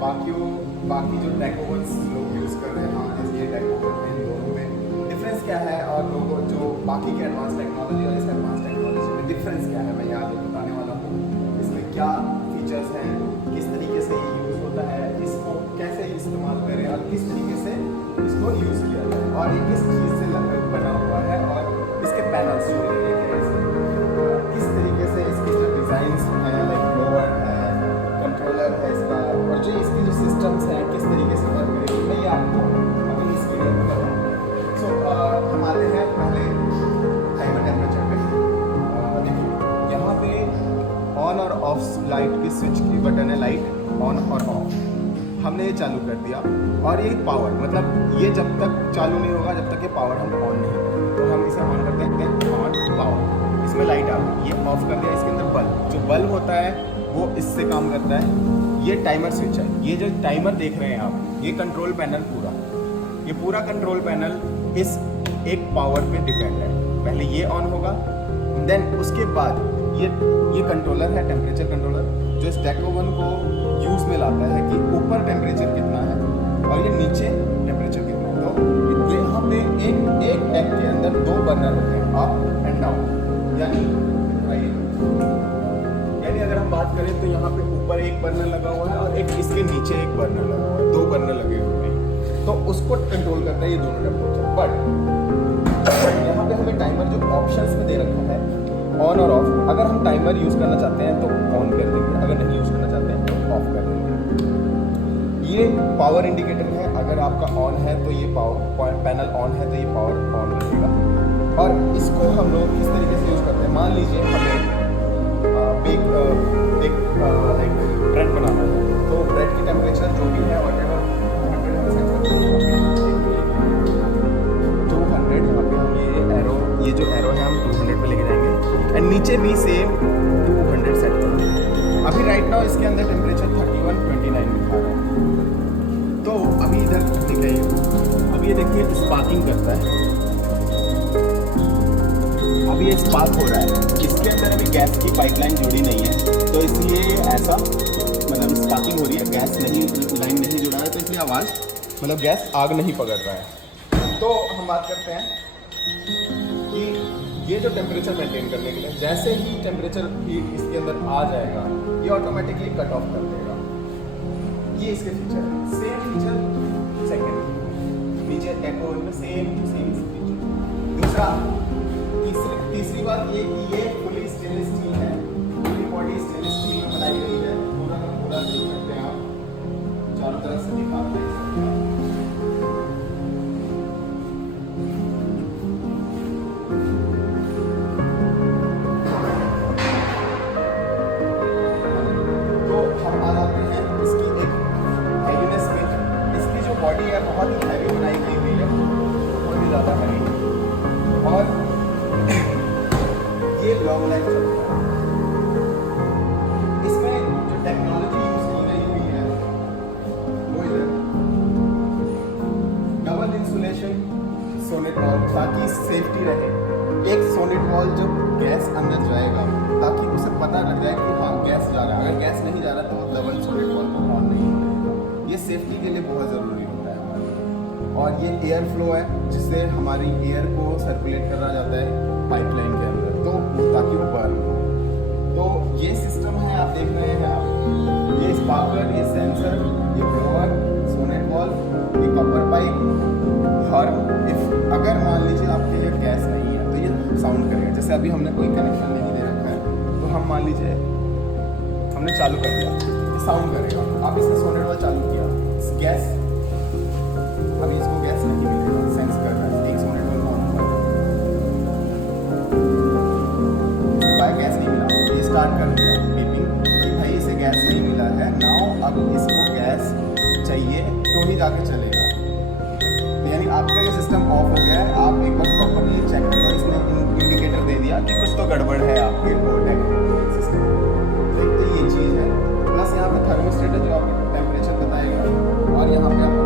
बाकी जो डेक ओवन्स लोग यूज़ कर रहे हैं, हाँ ये डेक ओवन है, इन दोनों में डिफरेंस क्या है, और लोगों जो बाकी के एडवांस टेक्नोलॉजी और इस एडवांस टेक्नोलॉजी में डिफरेंस क्या है, मैं यहाँ बताने वाला हूँ। इसमें क्या फीचर्स हैं, किस तरीके से ये यूज़ होता है, इसको कैसे इस्तेमाल करें और किस तरीके से इसको यूज़ किया जाए, और ये किस चीज़ से बना हुआ है, और इसके पैनल्स जो किस तरीके से इसके जो डिज़ाइंस हैं, लाइक ब्लोअर है, कंट्रोलर है इसका, और जो इसके जो सिस्टम्स हैं किस तरीके से वर्क करेंगे, मैं ये आपको अभी इस वीडियो में बताऊँगा। सो हम आते हैं पहले टाइमर टेम्परेचर पे। देखिए यहाँ पे ऑन और ऑफ लाइट की स्विच की बटन है, लाइट ऑन और ऑफ, हमने ये चालू कर दिया, और ये पावर मतलब ये जब तक चालू नहीं होगा जब तक ये पावर हम ऑन नहीं करें, तो हम इसे ऑन करते हैं ऑन पावर, इसमें लाइट आ गई, ये ऑफ कर दिया, इसके अंदर बल्ब, जो बल्ब होता है वो इससे काम करता है, ये टाइमर स्विच है, ये जो टाइमर देख रहे हैं आप, ये कंट्रोल पैनल ये पूरा कंट्रोल पैनल इस एक पावर पे डिपेंड है। पहले ये ऑन होगा, देन उसके बाद ये कंट्रोलर है, टेम्परेचर कंट्रोलर, जो इस डेक ओवन को यूज़ में लाता है कि ऊपर टेम्परेचर कितना है और ये नीचे टेम्परेचर कितना है। तो यहाँ पे एक डेक के अंदर दो बर्नर होते हैं, अप एंड डाउन, यानी अगर हम बात करें तो यहाँ पे ऊपर एक बर्नर लगा हुआ है और एक इसके नीचे एक बर्नर लगा हुआ है, दो बर्नर लगे हुए हैं, तो उसको कंट्रोल करता है ये दोनों टेम्परेचर। बट यहाँ पे हमें टाइमर जो ऑप्शंस में दे रखा है ऑन और ऑफ, अगर हम टाइमर यूज़ करना चाहते हैं तो ऑन कर देंगे, अगर नहीं यूज़ करना चाहते हैं तो ऑफ कर देंगे। ये पावर इंडिकेटर है, अगर आपका ऑन है तो ये पावर पैनल ऑन है तो ये पावर ऑन रहेगा, और इसको हम लोग किस तरीके से यूज़ करते हैं, मान लीजिए हमें एक ब्रेड बनाना है, तो ब्रेड की टेम्परेचर जो भी है वटेवर 200 हम सेट करते हैं, 200 यहाँ पे हम ये जो एरो है हम 200 पे लेके जाएंगे, एंड नीचे भी सेम 200 सेट करेंगे। अभी राइट नाउ इसके अंदर टेम्परेचर 31-29 लिखा है, तो अभी इधर दिखाइए, अभी ये देखिए स्पार्किंग करता है, अभी ये स्पार्क हो रहा है, इसके अंदर अभी गैस की पाइपलाइन जुड़ी नहीं है, तो इसलिए ऐसा मतलब स्पार्किंग हो रही है, गैस नहीं लाइन नहीं जुड़ा है, तो इसलिए आवाज़ मतलब गैस आग नहीं पकड़ रहा है। तो हम बात करते हैं कि ये जो टेम्परेचर मेंटेन करने के लिए जैसे ही टेम्परेचर इसके अंदर आ जाएगा ये ऑटोमेटिकली कट ऑफ कर देगा। ये इसके फीचर है, सेम फीचर सेकेंड नीचे एको में सेम फीचर। दूसरा तीसरी बात ये कि ये फुली स्टेनलेस स्टील है, पूरी बॉडी स्टेनलेस स्टील में बनाई गई है, पूरा का पूरा देख सकते हैं आप, चारों तरफ से दिखा देख सकते हैं। तो हम आ जाते हैं इसकी एक हैवीनेस पे, इसकी जो बॉडी है बहुत ही हैवी बनाई गई हुई है, बहुत ही ज़्यादा हैवी, और ये लॉन्ग लाइफ चलता है। इसमें जो टेक्नोलॉजी यूज की गई हुई है वो इधर डबल इंसुलेशन सोनेट वॉल, ताकि सेफ्टी रहे। एक सोनेट वॉल जो गैस अंदर जाएगा ताकि उसे पता लग जाए कि हाँ गैस जा रहा है, अगर गैस नहीं जा रहा तो डबल सोनेट वॉल को ऑन नहीं होगा। ये सेफ्टी के लिए बहुत ज़रूरी होता है हमारे, और ये एयर फ्लो है जिससे हमारी एयर को सर्कुलेट करा जाता है पाइपलाइन के अंदर, तो ताकि वो बर्न हो। तो ये सिस्टम है आप देख रहे हैं आप, ये स्पार्कर, ये सेंसर, ये ब्लोअर, सोनेट वॉल, ये कॉपर पाइप, और इफ अगर मान लीजिए आपके ये गैस नहीं है तो ये साउंड करेगा। जैसे अभी हमने कोई कनेक्शन नहीं दे रखा है तो हम मान लीजिए हमने चालू कर दिया, ये साउंड करेगा। आप इसका सोनेट वॉल चालू किया, गैस अभी इसको गैस नहीं मिलेगा, सेंस कर रहा है, एक सोनेट वॉल ऑन हुआ, गैस नहीं मिला, ये स्टार्ट कर दिया बीपिंग कि भाई इसे गैस नहीं मिला है, नाउ अब इसको गैस चाहिए तो ही जाके चलेगा। तो यानी आपका ये सिस्टम ऑफ हो गया है, आप एक बार प्रॉपरली चेक कर लो, इसने इंडिकेटर दे दिया कि कुछ तो गड़बड़ है आपके सिस्टम। तो ये चीज़ है, प्लस यहाँ पे थर्मोस्टेट है जो आपको टेम्परेचर बताएगा, और यहाँ पे आपको